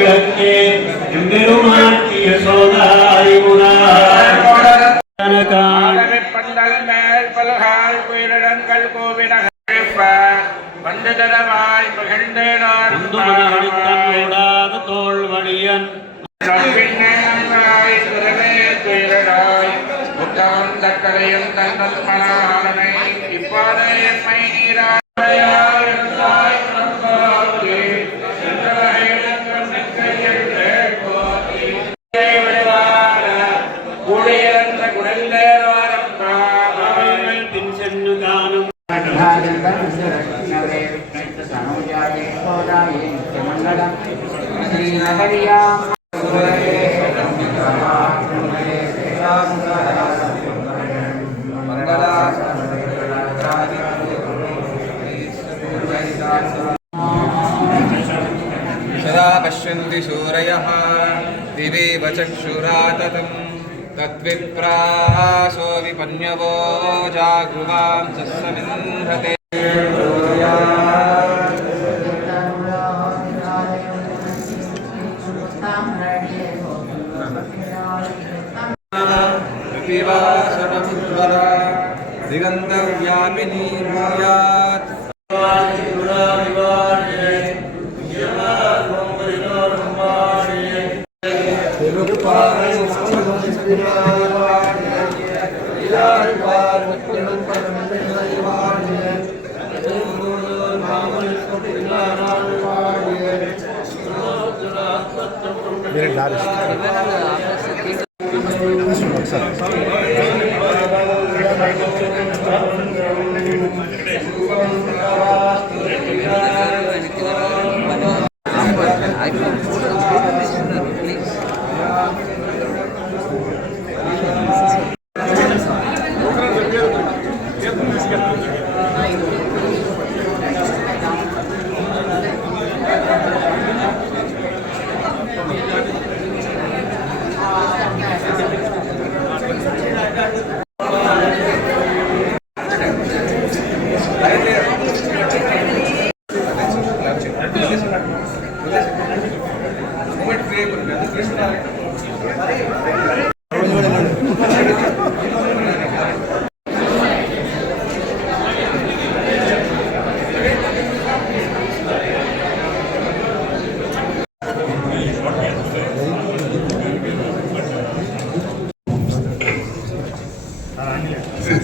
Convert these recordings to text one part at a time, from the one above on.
விளக்கே எம்பெருமாட்டி யசோதாய் பந்தல் மேல் பல்கால் குயிலடங்கள் கோவினக வந்ததரவாய் மகிழ்ந்தேனார் தோல் வழியன் கரையும் தன்னல் மணாளனை இப்பாதை என்மை நீராய் பின் சென்று காணும் सदा पश्यन्ति सूरयः दिवेव चक्षुराततं तद्विप्रासो विपन्यवो जागृवां सस्समिन्धते प्रतिवासनमुज्ज्वला दिगन्तव्यापिनी भूयात्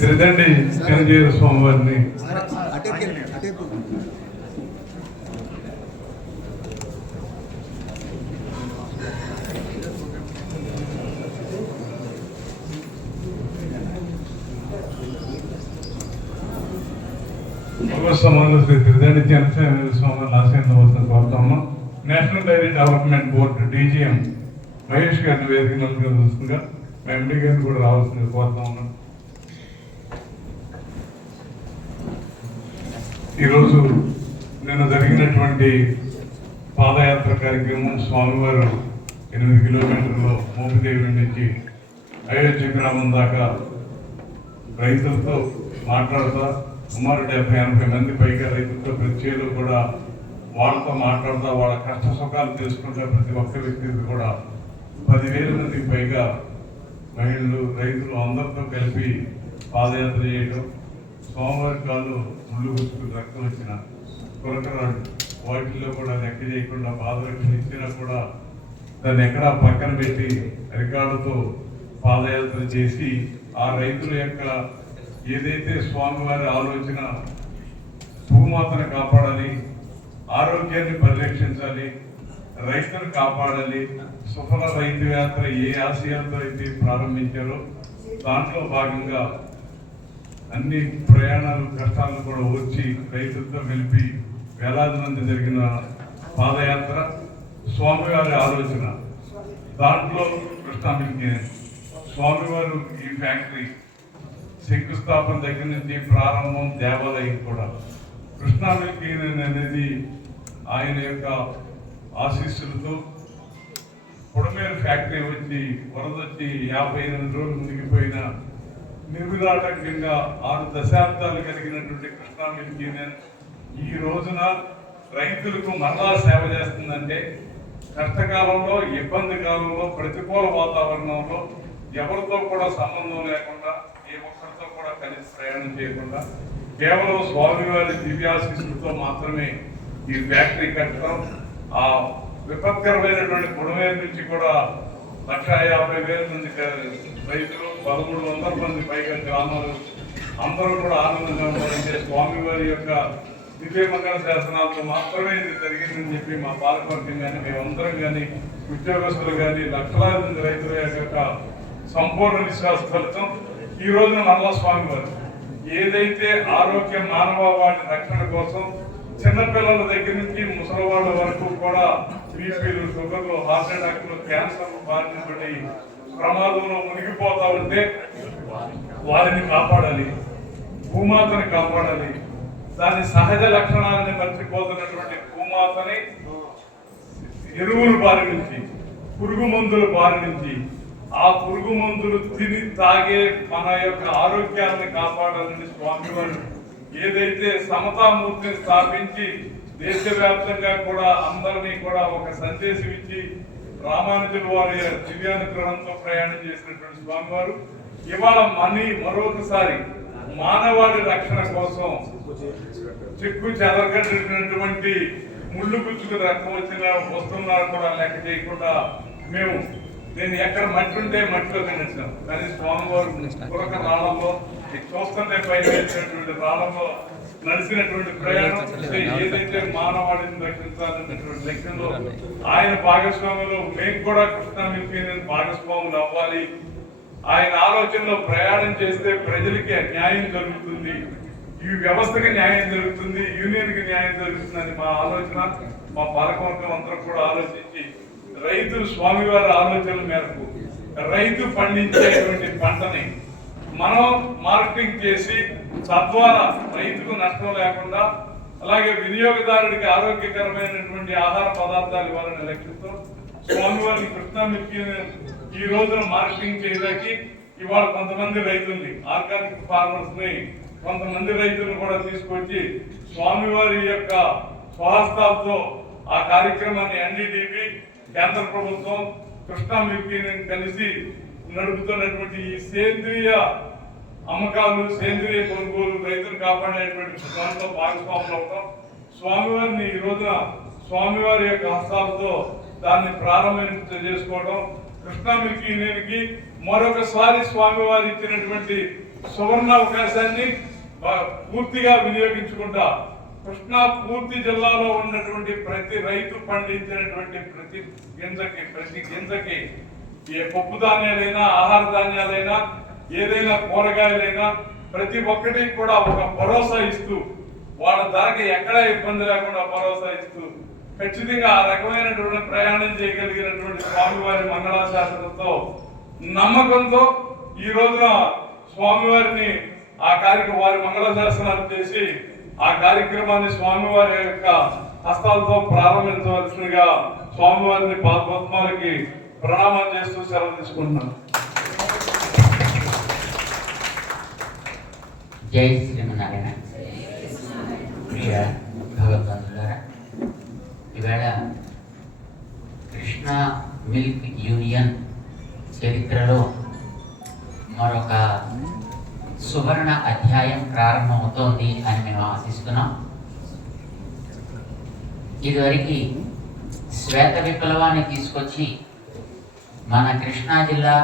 శ్రీదండి చిరంజీవి స్వామి వారిని సమాజంలో శ్రీ త్రిదండి చిరంజీవి స్వామి ఆశీర్వదించవలసిన కోరుతాము. National dairy development board DGM Mahesh గారిని వేదిక చూస్తుందిగా ఎండి గారిని కూడా రావాల్సింది కోరుతా ఉన్నాం. ఈరోజు నిన్న జరిగినటువంటి పాదయాత్ర కార్యక్రమం స్వామివారు 8 కిలోమీటర్లు మోపిదేవి నుంచి అయోధ్య గ్రామం దాకా రైతులతో మాట్లాడుతూ సుమారు 70-80 మంది పైగా రైతులతో ప్రత్యేకలు కూడా వాళ్ళతో మాట్లాడుతూ వాళ్ళ కష్ట సుఖాలు తెలుసుకుంటే ప్రతి ఒక్క వ్యక్తి కూడా 10,000 మందికి పైగా మహిళలు రైతులు అందరితో కలిపి పాదయాత్ర చేయడం, స్వామివారి కాళ్ళు ముళ్ళు గుచ్చుకుని రక్తం వచ్చిన కొరకరాళ్ళు వాటిల్లో కూడా లెక్క చేయకుండా పాదరక్షణ ఇచ్చినా కూడా దాన్ని ఎక్కడా పక్కన పెట్టి అరికాళ్ళతో పాదయాత్ర చేసి ఆ రైతుల యొక్క ఏదైతే స్వామివారి ఆలోచన భూమాతను కాపాడాలి, ఆరోగ్యాన్ని పరిరక్షించాలి, రైతును కాపాడాలి, సుఫల రైతు యాత్ర ఏ ఆశయాలతో అయితే ప్రారంభించారో దాంట్లో భాగంగా అన్ని ప్రయాణాలు కష్టాలను కూడా వచ్చి రైతులతో కలిపి వేలాది మంది జరిగిన పాదయాత్ర స్వామివారి ఆలోచన. దాంట్లో కృష్ణా మిల్క్ స్వామివారు ఈ ఫ్యాక్టరీ శంకుస్థాపన దగ్గర నుంచి ప్రారంభం దేవాలయం కూడా కృష్ణా మిల్క్ అనేది ఆయన యొక్క ఆశీస్సులతో పొడమేరు ఫ్యాక్టరీ వచ్చి వరదొచ్చి 58 రోజులు మునిగిపోయిన నిర్విరాటంగా 6 దశాబ్దాలు కలిగినటువంటి కృష్ణా మిల్క్ యూనియన్ ఈ రోజున రైతులకు మరలా సేవ చేస్తుందంటే కష్టకాలంలో, ఇబ్బంది కాలంలో, ప్రతికూల వాతావరణంలో ఎవరితో కూడా సంబంధం లేకుండా, ఏ ఒక్కరితో కూడా కలిసి ప్రయాణం చేయకుండా కేవలం స్వామివారి దివ్యాశీస్సులతో మాత్రమే ఈ ఫ్యాక్టరీ కట్టడం, ఆ విపత్కరమైనటువంటి బుడమేరు నుంచి కూడా 1,50,000 మంది రైతులు, 1,300 మంది పైగా గ్రామాలు అందరూ కూడా ఆనందంగా ఉండాలంటే స్వామివారి యొక్క దివ్యమంగళ శాసనాలతో మాత్రమే ఇది జరిగిందని చెప్పి మా పాలకవర్గం కానీ, మేమందరం కానీ, ఉద్యోగస్తులు కానీ, లక్షలాది మంది రైతుల యొక్క సంపూర్ణ విశ్వాస ఫలితం ఈ రోజున మరలా స్వామివారు ఏదైతే ఆరోగ్యం, మానవాళి రక్షణ కోసం చిన్నపిల్లల దగ్గర నుంచి ముసలివాళ్ళ వరకు కూడా బీపీలు, షుగర్లు, హార్ట్ అటాక్లు, క్యాన్సర్ బారిన పడి ప్రమాదంలో మునిగిపోతా ఉంటే వారిని కాపాడాలి, భూమాతని కాపాడాలి. దాని సహజ లక్షణాలని మర్చిపోతున్నటువంటి భూమాతని ఎరువుల బారి నుంచి, పురుగు మందుల బారి నుంచి, ఆ పురుగు మందులు తిని తాగే మన యొక్క ఆరోగ్యాన్ని కాపాడాలని స్వామివారు ఏదైతే సమతామూర్తిని స్థాపించి దేశవ్యాప్తంగా కూడా అందరినీ కూడా ఒక సందేశం ఇచ్చి రామానుజుల వారి దివ్యానుగ్రహంతో ప్రయాణం చేసినటువంటి స్వామివారు ఇవాళ మరొకసారి మానవాళి రక్షణ కోసం చిక్కు చెదరగట్టినటువంటి ముళ్ళు గుచ్చుకు రక్తం వస్తున్నారు కూడా లెక్క చేయకుండా మేము నేను ఎక్కడ మట్టి ఉంటే మట్టిలో కనిపించాం. కానీ స్వామివారు పురక రాళ్ళలో చూస్తుంటే పైన వేసినటువంటి రాళ్ళలో నడిచినటువంటి ప్రయాణం ఏదైతే మానవాళిని రక్షించాలన్నటువంటి లక్ష్యంలో ఆయన భాగస్వాములు మేము కూడా కృష్ణామికి భాగస్వాములు అవ్వాలి. ఆయన ఆలోచనలో ప్రయాణం చేస్తే ప్రజలకి న్యాయం జరుగుతుంది, ఈ వ్యవస్థకి న్యాయం జరుగుతుంది, యూనియన్ కి న్యాయం జరుగుతుంది అని మా ఆలోచన. మా పాలకవర్గం అందరూ కూడా ఆలోచించి రైతు స్వామివారి ఆలోచనల మేరకు రైతు పండించేటువంటి పంటని మనం మార్కెటింగ్ చేసి తద్వారా రైతుకు నష్టం లేకుండా, అలాగే వినియోగదారుడికి ఆరోగ్యకరమైనటువంటి ఆహార పదార్థాలు ఇవ్వాలనే లక్ష్యంతో స్వామివారిని కృష్ణామికి ఈ రోజున మార్కెటింగ్ చేయడానికి ఇవాళ కొంతమంది రైతుల్ని, ఆర్గానిక్ ఫార్మర్స్ ని, కొంతమంది రైతులను కూడా తీసుకొచ్చి స్వామివారి యొక్క స్వహస్తాలతో ఆ కార్యక్రమాన్ని ఎన్డీడీపీ, కేంద్ర ప్రభుత్వం, కృష్ణామికి కలిసి నడుపుతున్నటువంటి ఈ సేంద్రియ అమ్మకాలు, సేంద్రియ కొనుగోలు, రైతులు కాపాడేటువంటి దాంట్లో భాగస్వాములు అవడం, స్వామివారిని ఈ రోజున స్వామివారి యొక్క హస్తాలతో దాన్ని ప్రారంభం చేసుకోవడం, కృష్ణామికి యూనియన్కి మరొకసారి స్వామివారి ఇచ్చినటువంటి సువర్ణ అవకాశాన్ని పూర్తిగా వినియోగించుకుంటా కృష్ణా పూర్తి జిల్లాలో ఉన్నటువంటి ప్రతి రైతు పండించినటువంటి ప్రతి గింజకి ఏ పప్పు ధాన్యాలైనా, ఆహార ధాన్యాలైనా, ఏదైనా కూరగాయలైనా ప్రతి ఒక్కటి కూడా ఒక భరోసా ఇస్తూ, వాళ్ళ ధరకి ఎక్కడా ఇబ్బంది లేకుండా భరోసా ఇస్తూ ఖచ్చితంగా ఆ రకమైనటువంటి ప్రయాణం చేయగలిగినటువంటి స్వామివారి మంగళాశాసనంతో, నమ్మకంతో ఈ రోజున స్వామివారిని వారి మంగళాశాసనాలు చేసి ఆ కార్యక్రమాన్ని స్వామివారి యొక్క హస్తాలతో ప్రారంభించవలసిందిగా స్వామివారిని పాదపద్మాలకి ప్రణామం చేస్తూ సెలవు తీసుకుంటున్నాను. జై శ్రీమన్నారాయణ. ప్రియ భగవద్బంధులారా, ఈవేళ కృష్ణా మిల్క్ యూనియన్ చరిత్రలో మరొక సువర్ణ అధ్యాయం ప్రారంభమవుతోంది అని మేము ఆశిస్తున్నాం. ఇదివరకు శ్వేత విప్లవాన్ని తీసుకొచ్చి మన కృష్ణా జిల్లా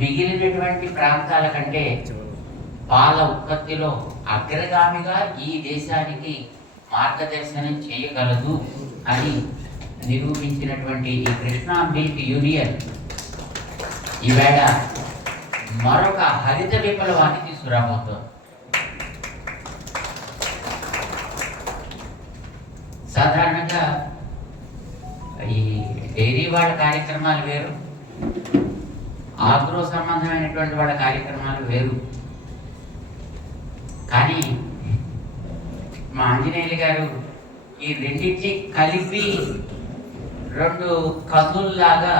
మిగిలినటువంటి ప్రాంతాల కంటే పాల ఉత్పత్తిలో అగ్రగామిగా ఈ దేశానికి మార్గదర్శనం చేయగలదు అని నిరూపించినటువంటి ఈ కృష్ణా మిల్క్ యూనియన్ ఈవేళ మరొక హరిత విప్లవాన్ని తీసుకురాబోతోంది. సాధారణంగా ఈ డైరీ వాళ్ళ కార్యక్రమాలు వేరు, ఆగ్రో సంబంధమైనటువంటి వాళ్ళ కార్యక్రమాలు వేరు. కానీ మా ఆంజనేయులు గారు ఈ రెండింటి కలిపి రెండు కథుల్లాగా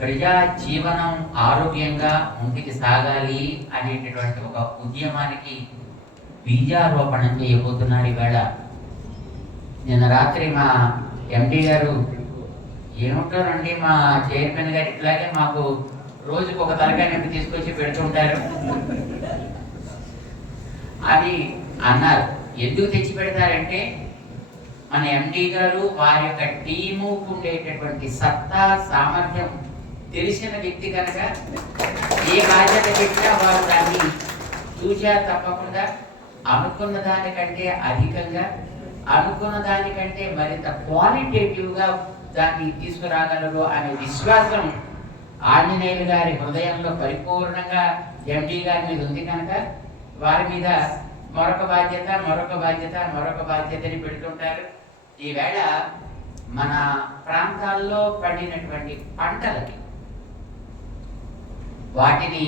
ప్రజా జీవనం ఆరోగ్యంగా ముందుకు సాగాలి అనేటటువంటి ఒక ఉద్యమానికి బీజారోపణ చేయబోతున్నారు. ఈవేళ నిన్న రాత్రి మా ఎండి గారు ఏముంటారండి మా చైర్మన్ గారు ఇట్లాగే మాకు రోజుకు ఒక తలకాయ నొప్పి తీసుకొచ్చి పెడుతుంటారు అని అన్నారు. ఎందుకు తెచ్చి పెడతారంటే మన ఎండి గారు వారి యొక్క టీముకు ఉండేటటువంటి సత్తా సామర్థ్యం తెలిసిన వ్యక్తి కనుక ఏ బాధ్యత పెట్టినా వారు దాన్ని చూచా తప్పకుండా అనుకున్న దానికంటే అధికంగా, అనుకున్న దానికంటే మరింత క్వాలిటేటివ్గా దాన్ని తీసుకురాగలరు అనే విశ్వాసం ఆంజనేయులు గారి హృదయంలో పరిపూర్ణంగా ఎండి గారి మీద ఉంది కనుక వారి మీద మరొక బాధ్యతని పెడుతుంటారు. ఈవేళ మన ప్రాంతాల్లో పండినటువంటి పంటలకి వాటిని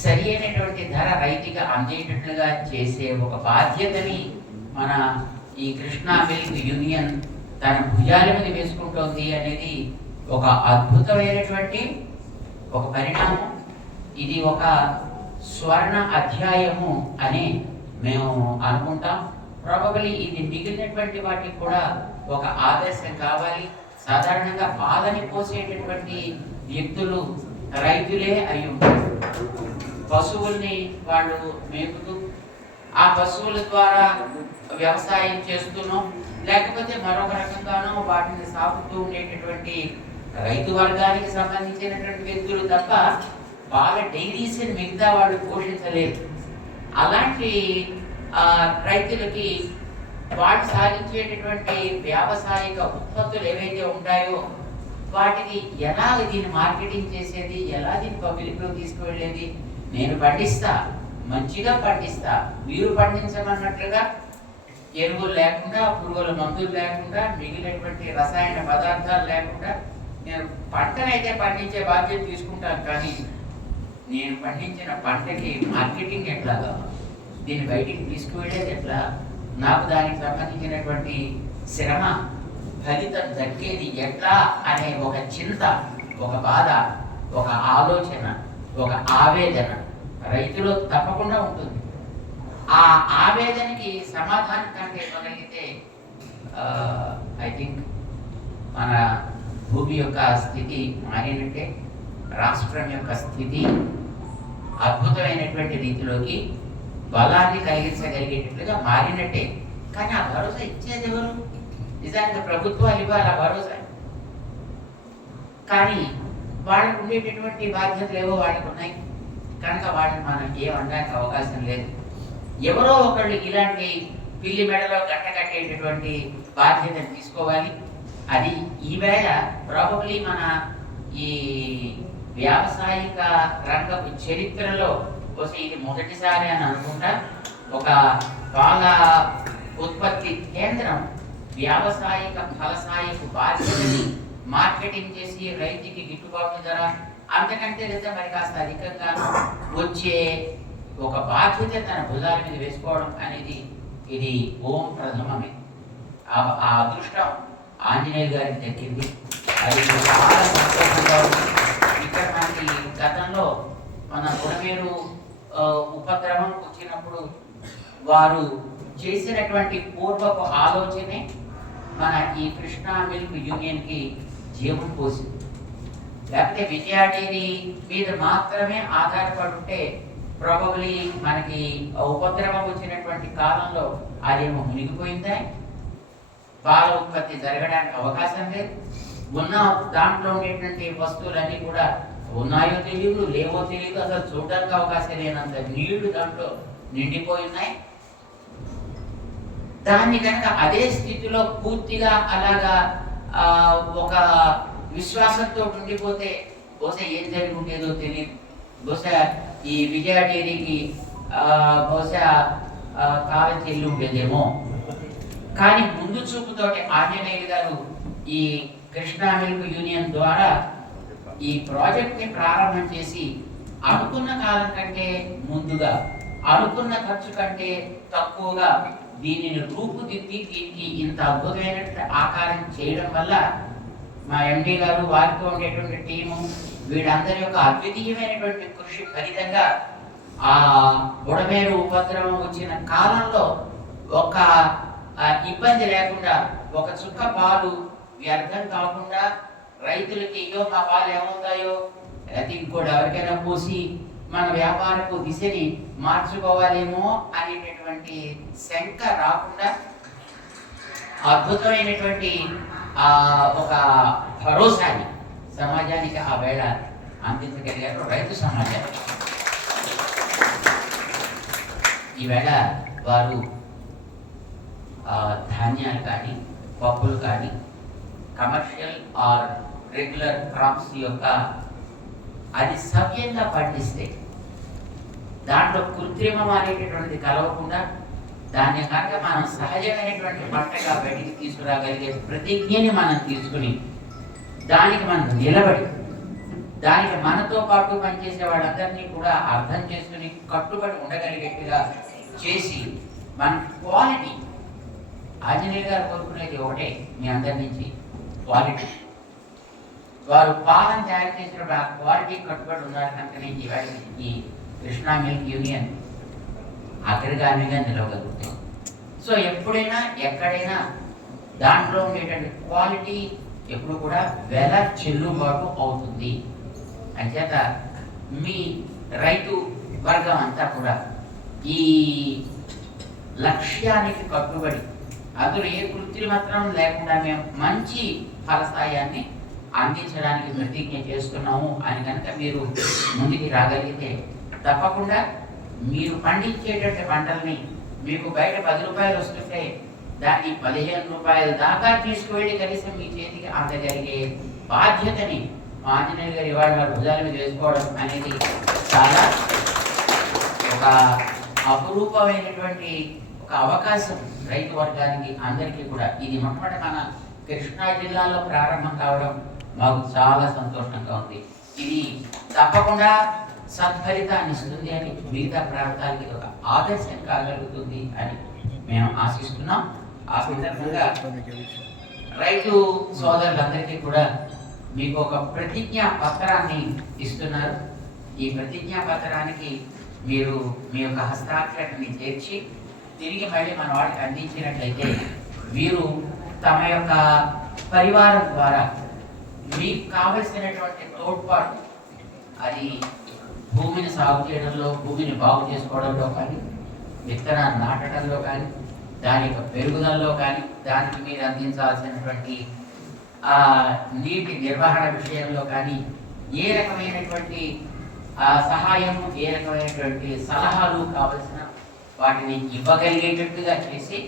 సరి అయినటువంటి ధర రైతుగా అందేటట్లుగా చేసే ఒక బాధ్యతని మన ఈ కృష్ణా మిల్క్ యూనియన్ తన భుజాల మీద వేసుకుంటోంది అనేది ఒక అద్భుతమైనటువంటి ఒక పరిణామం. ఇది ఒక స్వర్ణ అధ్యాయము అని మేము అనుకుంటాం. ప్రాబబిలీ ఇది మిగిలినటువంటి వాటికి కూడా ఒక ఆదర్శం కావాలి. సాధారణంగా పాలని పోసేటటువంటి వ్యక్తులు రైతులే అయి ఉంటారు. పశువుల్ని వాళ్ళు మేపుతూ ఆ పశువుల ద్వారా వ్యవసాయం చేస్తున్నాం, లేకపోతే మరొక రకంగానో వాటిని సాగుతూ ఉండేటటువంటి రైతు వర్గానికి సంబంధించినటువంటి వ్యక్తులు తప్ప వాళ్ళ డైరీస్ మిగతా వాళ్ళు పోషించలేరు. అలాంటి రైతులకి వాళ్ళు సాధించేటటువంటి వ్యావసాయిక ఉత్పత్తులు ఏవైతే ఉంటాయో వాటిని ఎలా దీన్ని మార్కెటింగ్ చేసేది, ఎలా దీన్ని పబ్లిక్లో తీసుకువెళ్ళేది, నేను పండిస్తా, మంచిగా పండిస్తా, మీరు పండించమన్నట్లుగా ఎరువులు లేకుండా, పురుగుల మందులు లేకుండా, మిగిలినటువంటి రసాయన పదార్థాలు లేకుండా నేను పంటనైతే పండించే బాధ్యత తీసుకుంటాను. కానీ నేను పండించిన పంటకి మార్కెటింగ్ ఎట్లాగా, దీన్ని బయటికి తీసుకువెళ్ళేది ఎట్లా, నాకు దానికి సంబంధించినటువంటి శ్రమ ఫలితం దక్కేది ఎట్లా అనే ఒక చింత, ఒక బాధ, ఒక ఆలోచన, ఒక ఆవేదన రైతులో తప్పకుండా ఉంటుంది. ఆ ఆవేదనకి సమాధానం కంటే ఇవ్వగలిగితే ఐ థింక్ మన భూమి యొక్క స్థితి మారినట్టే, రాష్ట్రం యొక్క స్థితి అద్భుతమైనటువంటి రీతిలోకి బలాన్ని కలిగించగలిగేటట్లుగా మారినట్టే. కానీ ఆ భరోసా ఇచ్చేది ఎవరు? నిజానికి ప్రభుత్వాలు ఇవ్వాలి ఆ భరోసా. కానీ వాళ్ళకు ఉండేటటువంటి బాధ్యతలు ఏవో వాళ్ళకు ఉన్నాయి కనుక వాళ్ళని మనం ఏమనడానికి అవకాశం లేదు. ఎవరో ఒకళ్ళు ఇలాంటి పిల్లి మెడలో గట్ట కట్టేటటువంటి బాధ్యతను తీసుకోవాలి. అది ఈవేళ ప్రాబబ్లీ మన ఈ వ్యావసాయిక రంగపు చరిత్రలో వస్తే ఇది మొదటిసారి అని అనుకుంటా. ఒక పాల ఉత్పత్తి కేంద్రం వ్యావసాయిక ఫలసాయకు బాధ్యతని మార్కెటింగ్ చేసి రైతుకి గిట్టుబాటు ధర అంతకంటే లేదా మరి కాస్త అధికంగా వచ్చే ఒక బాధ్యత తన భుజాల మీద వేసుకోవడం అనేది ఇది ఓం ప్రథమమే. ఆ అదృష్టం ఆంజనేయులు గారికి దక్కింది. అది చాలా సంతోషంగా ఉంది. ఇక్కడ మనకి గతంలో మన గుణమేరు ఉపద్రవం వచ్చినప్పుడు వారు చేసినటువంటి పూర్వపు ఆలోచనే మన ఈ కృష్ణా మిల్క్ యూనియన్కి జీవం పోసింది. లేకపోతే విజయ డైరీ మీద మాత్రమే ఆధారపడి ఉంటే ప్రాబబ్లీ మనకి ఉపద్రవం వచ్చినటువంటి కాలంలో అదేమో మునిగిపోయిందా, పాల ఉత్పత్తి జరగడానికి అవకాశం లేదు. ఉన్న దాంట్లో ఉండేటువంటి వస్తువులన్నీ కూడా ఉన్నాయో తెలియదు, లేవో తెలియదు, అసలు చూడడానికి అవకాశం లేనంత నీళ్లు దాంట్లో నిండిపోయి ఉన్నాయి. దాన్ని కనుక అదే స్థితిలో పూర్తిగా అలాగా ఒక విశ్వాసంతో ఉండిపోతే బహుశా ఏం జరిగి ఉండేదో తెలియదు. బహుశా ఈ విజయ డైరీకి బహుశా కాలం చెల్లి ఉండేదేమో. కానీ ముందు చూపుతోటి ఆంజనేయులు గారు ఈ కృష్ణా మిల్క్ యూనియన్ ద్వారా ఈ ప్రాజెక్ట్ని ప్రారంభం చేసి అనుకున్న కాలం కంటే ముందుగా, అనుకున్న ఖర్చు కంటే తక్కువగా దీనిని రూపుదిద్ది దీనికి ఇంత అద్భుతమైన ఆకారం చేయడం వల్ల మా ఎండి గారు, వారితో ఉండేటువంటి టీము, వీళ్ళందరి యొక్క అద్వితీయమైనటువంటి కృషి ఫలితంగా ఆ బుడమేరు ఉపద్రవం వచ్చిన కాలంలో ఒక ఇబ్బంది లేకుండా ఒక చుక్క పాలు వ్యర్థం కాకుండా రైతులకి అయ్యో మా పాలు ఏమవుతాయో లేకపోతే ఇంకోటి ఎవరికైనా పోసి మన వ్యాపారపు దిశని మార్చుకోవాలేమో అనేటటువంటి శంక రాకుండా అద్భుతమైనటువంటి ఒక భరోసాని సమాజానికి ఆ వేళ అందించగలిగారు రైతు సమాజానికి. ఈవేళ వారు ధాన్యాలు కానీ పప్పులు కానీ కమర్షియల్ ఆర్ రెగ్యులర్ క్రాప్స్ యొక్క అది సవ్యంగా పండిస్తే దాంట్లో కృత్రిమం అనేటటువంటిది కలవకుండా దాన్ని కనుక మనం సహజమైనటువంటి పంటగా బయటికి తీసుకురాగలిగే ప్రతిజ్ఞని మనం తీసుకుని దానికి మనం నిలబడి దానికి మనతో పాటు పనిచేసే వాళ్ళందరినీ కూడా అర్థం చేసుకుని కట్టుబడి ఉండగలిగేట్టుగా చేసి మన క్వాలిటీ ఆంజనేయ గారు కోరుకునేది ఒకటే మీ అందరి నుంచి క్వాలిటీ. వారు పాలన తయారు చేసినప్పుడు ఆ క్వాలిటీ కట్టుబడి ఉన్నారు కనుకనే ఈ కృష్ణా మిల్క్ యూనియన్ అగ్రగామిగా నిలవగలుగుతాం. సో ఎప్పుడైనా ఎక్కడైనా దాంట్లో ఉండేటువంటి క్వాలిటీ ఎప్పుడు కూడా వెల చెల్లుబాటు అవుతుంది. అంచేత మీ రైతు వర్గం అంతా కూడా ఈ లక్ష్యానికి కట్టుబడి అందులో ఏ కృత్రిమత్రం లేకుండా మేము మంచి ఫలసాయాన్ని అందించడానికి ప్రతిజ్ఞ చేస్తున్నాము అని కనుక మీరు ముందుకు రాగలిగితే తప్పకుండా మీరు పండించేటువంటి పంటల్ని మీకు బయట 10 రూపాయలు వస్తుంటే దాన్ని 15 రూపాయల దాకా తీసుకువెళ్ళి కనీసం మీ చేతికి అందగలిగే బాధ్యతని ఆంజనేయ గారు ఇవాళ వారి భుజాల మీద వేసుకోవడం అనేది చాలా ఒక అపురూపమైనటువంటి ఒక అవకాశం రైతు వర్గానికి అందరికీ కూడా. ఇది మొట్టమొదటి మన కృష్ణా జిల్లాలో ప్రారంభం కావడం మాకు చాలా సంతోషంగా ఉంది. ఇది తప్పకుండా సత్ఫలితాన్ని ఇస్తుంది అని మిగతా ప్రాంతాలకి ఒక ఆదర్శం కాగలుగుతుంది అని మేము ఆశిస్తున్నాం. ఆ సందర్భంగా రైతు సోదరులందరికీ కూడా మీకు ఒక ప్రతిజ్ఞా పత్రాన్ని ఇస్తున్నారు. ఈ ప్రతిజ్ఞా పత్రానికి మీరు మీ యొక్క హస్తాక్షరాన్ని చేర్చి తిరిగి మళ్ళీ మన వాళ్ళకి అందించినట్లయితే వీరు తమ యొక్క పరివారం ద్వారా మీకు కావలసినటువంటి తోడ్పాటు, అది భూమిని సాగు చేయడంలో, భూమిని బాగు చేసుకోవడంలో కానీ, విత్తనాలు నాటడంలో కానీ, దాని యొక్క పెరుగుదలలో కానీ, దానికి మీరు అందించాల్సినటువంటి నీటి నిర్వహణ విషయంలో కానీ ఏ రకమైనటువంటి సహాయం, ఏ రకమైనటువంటి సలహాలు కావలసిన వాటిని ఇవ్వగలిగేటట్టుగా చేసి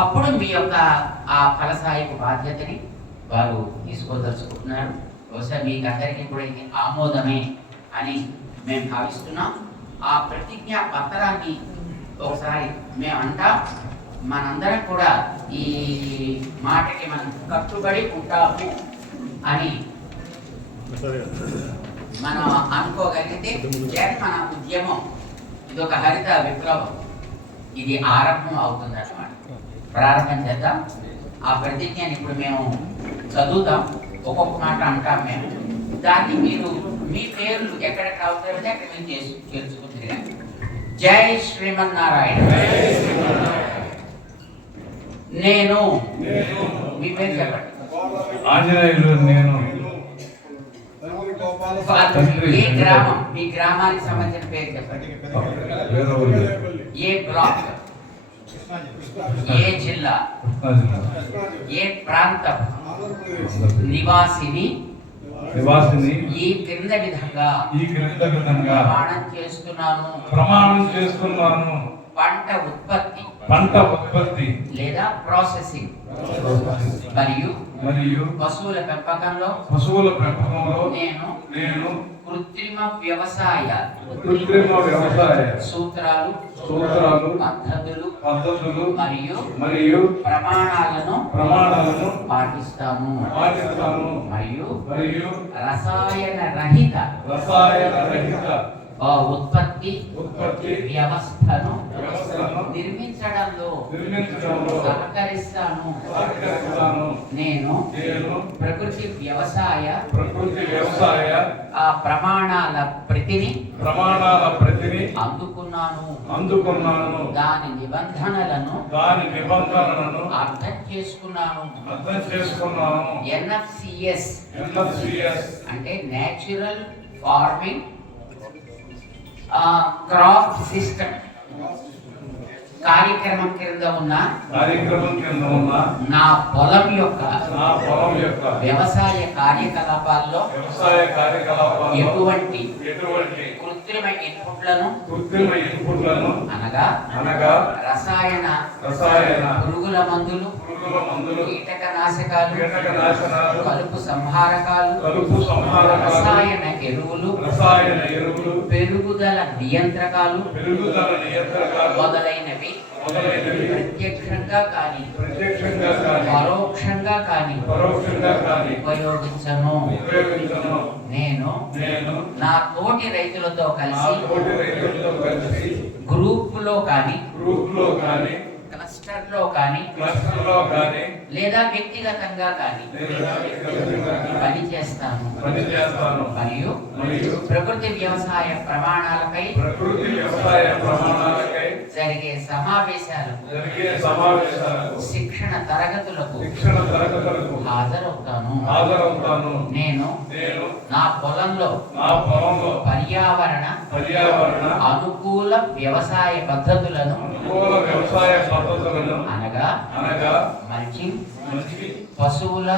అప్పుడు మీ యొక్క ఆ ఫలసాయపు బాధ్యతని వారు తీసుకోదలుచుకుంటున్నారు. బహుశా మీకు అందరికీ కూడా ఇది ఆమోదమే అని మేము భావిస్తున్నాం. ఆ ప్రతిజ్ఞా పత్రాన్ని ఒకసారి మేము అంటాం, మనందరం కూడా ఈ మాటకి మనం కట్టుబడి ఉంటాము అని మనం అనుకోగలిగితే మన ఉద్యమం ఇది ఒక హరిత విప్లవం, ఇది ఆరంభం అవుతుంది అన్నమాట. ప్రారంభం చేద్దాం. ఆ ప్రతిజ్ఞని ఇప్పుడు మేము చదువుతాం, ఒక్కొక్క మాట అంటాం మేము. దాన్ని మీరు మీ పేర్లు ఎక్కడ కావాలంటే అక్కడ మేము తెలుసుకుంటున్నాం. జై శ్రీమన్నారాయణ. నేను మీ పేరు చెప్పండి. ఆంజనేయులు. నేను ఏ గ్రామం, మీ గ్రామానికి సంబంధించిన పేరు చెప్పండి. ఏ బ్లాక్, ఏ జిల్లా, ఏ ప్రాంతం నివాసిని ఈ క్రింద విధంగా ప్రమాణం చేస్తున్నాను. పంట ఉత్పత్తి లేదా ప్రాసెసింగ్ మరియు పశువుల పెంపకంలో నేను కృత్రిమ వ్యవసాయ సూత్రాలు పద్ధతులు మరియు ప్రమాణాలను పాటిస్తాను మరియు రసాయన రహిత ఉత్పత్తి ఉత్పత్తి వ్యవస్థను వ్యవస్థను నిర్మించడంలో నిర్మించడంలో సహకరిస్తాను. నేను ప్రకృతి వ్యవసాయ ప్రమాణాల ప్రతిని అందుకున్నాను. దాని నిబంధనలను అర్థం చేసుకున్నాను. ఎన్ఎఫ్సిఎస్ అంటే నేచురల్ ఫార్మింగ్ క్రాప్ సిస్టమ్ కార్యక్రమం కింద ఉన్న నా పొలం యొక్క వ్యవసాయ కార్యకలాపాల్లో ఎటువంటి కృత్రిమ ఇన్పుట్లను అనగా రసాయన పురుగుల మందులు, కీటకనాశకాలు, కలుపు సంహారకాలు, రసాయన ఎరువులు, పెరుగుదల నియంత్రకాలు మొదలైనవి ప్రత్యక్షంగా కానీ పరోక్షంగా కానీ ఉపయోగించను. నేను నా తోటి రైతులతో కలిసి గ్రూపులో కానీ క్లస్టర్లో కానీ లేదా వ్యక్తిగతంగా కానీ పని చేస్తాను. మరియు ప్రకృతి వ్యవసాయ ప్రమాణాలపై జరిగే సమావేశాలు శిక్షణ తరగతులకు హాజరవుతాను. నేను నా పొలంలో పర్యావరణ అనుకూల వ్యవసాయ పద్ధతులను అనగా మల్చింగ్, పశువుల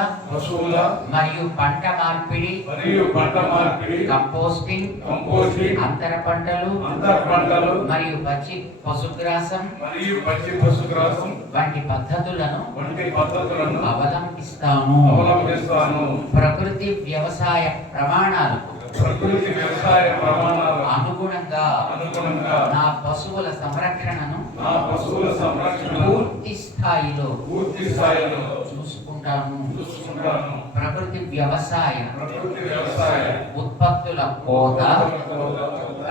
మరియు పంట మార్పిడి, కంపోస్టింగ్, అంతర పంటలు మరియు పశుగ్రాసం వంటి పద్ధతులను అవలంబిస్తాను. ప్రకృతి వ్యవసాయ ప్రమాణాలకు అనుగుణంగా నా పశువుల సంరక్షణను పూర్తి స్థాయిలో చూసుకుంటాను. ప్రకృతి వ్యవసాయ ఉత్పత్తుల కోత,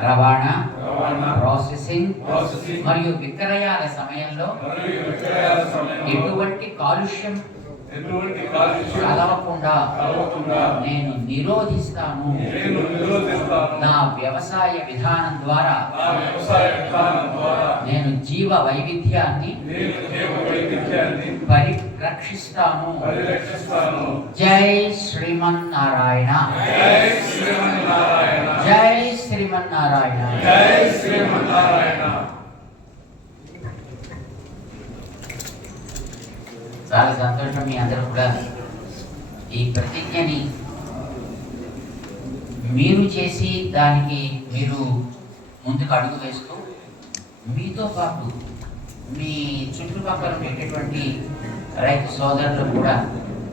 రవాణా, ప్రాసెసింగ్ మరియు విక్రయాల సమయంలో ఎటువంటి కాలుష్యం కలవకుండా నేను నిరోధిస్తాను. నా వ్యవసాయ విధానం ద్వారా నేను జీవ వైవిధ్యాన్ని పరిరక్షిస్తాను. జై శ్రీమన్నారాయణ. జై శ్రీమన్నారాయణ. చాలా సంతోషం. మీ అందరూ కూడా ఈ ప్రతిజ్ఞని మీరు చేసి దానికి మీరు ముందుకు అడుగు వేస్తూ మీతో పాటు మీ చుట్టుపక్కల ఉండేటటువంటి రైతు సోదరులు కూడా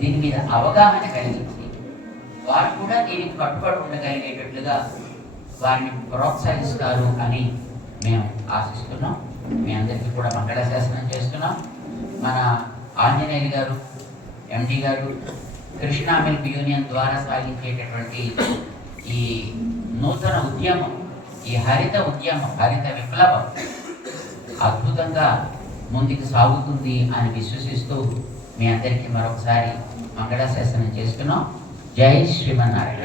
దీని మీద అవగాహన కలిగించి వారు కూడా దీనికి కట్టుబడి ఉండగలిగేటట్లుగా వారిని ప్రోత్సహిస్తారు అని మేము ఆశిస్తున్నాం. మీ అందరికీ కూడా మంగళాశాసనం చేస్తున్నాం. మన ఆంజనేయులు గారు, ఎండి గారు, కృష్ణా మిల్క్ యూనియన్ ద్వారా సాగించేటటువంటి ఈ నూతన ఉద్యమం, ఈ హరిత ఉద్యమం, హరిత విప్లవం అద్భుతంగా ముందుకు సాగుతుంది అని విశ్వసిస్తూ మీ అందరికీ మరొకసారి మంగళాశాసనం చేస్తున్నాం. జై శ్రీమన్నారాయణ.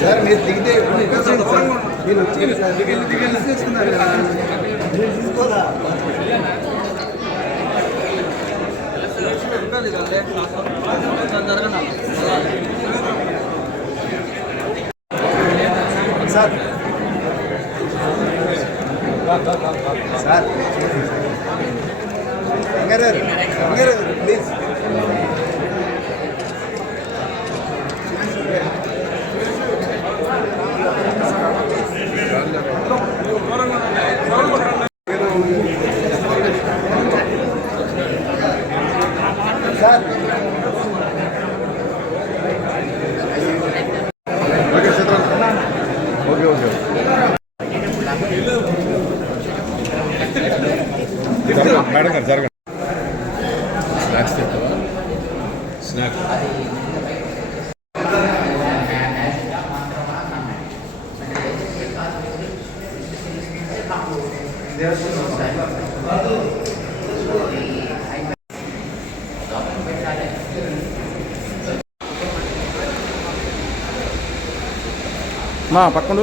సార్ మీరు దిగితే మీరు వచ్చి సార్ దిగెళ్ళి తీసుకున్నారు కదా మీరు తీసుకోదా sir sir please sir okay okay madam గారు జరగండి స్నాక్స్ మా పక్కన